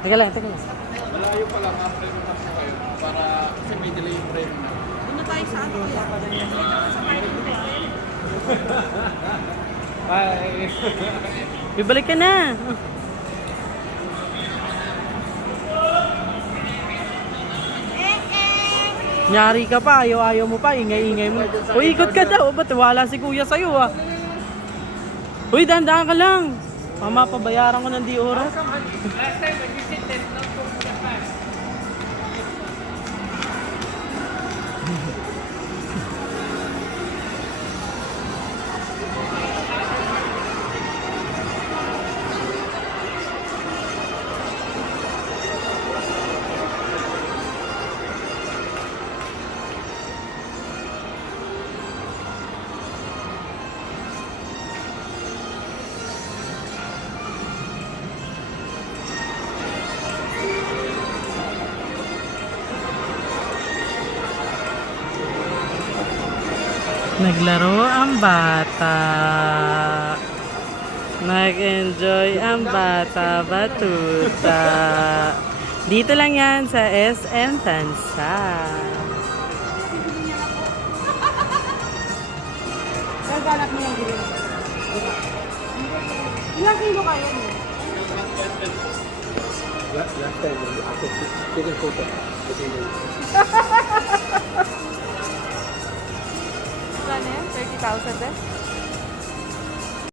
Teka lang, teka lang. Malayo pa lang, preno na po kayo para kasi may delay yung preno na. Doon tayo sa ano kuya? Sa parking ticket. Bye! Ibalik ka na. Nyari ka pa, ayaw mo pa, ingay-ingay mo. Uy, ikot ka daw. Ba't wala si kuya sa'yo ah? Uy, dahan-dahan ka lang. Mama, pabayaran ko ng di oras. Last time when we sit there, not go to the fast. Naglaro ang bata. Nag-enjoy ang bata batuta. Dito lang yan sa SM Tansa. Saan balak mo yung gilid? Ilang kilo kayo niyo? Last time, ako taking photo. Ano yan? 30,000 din?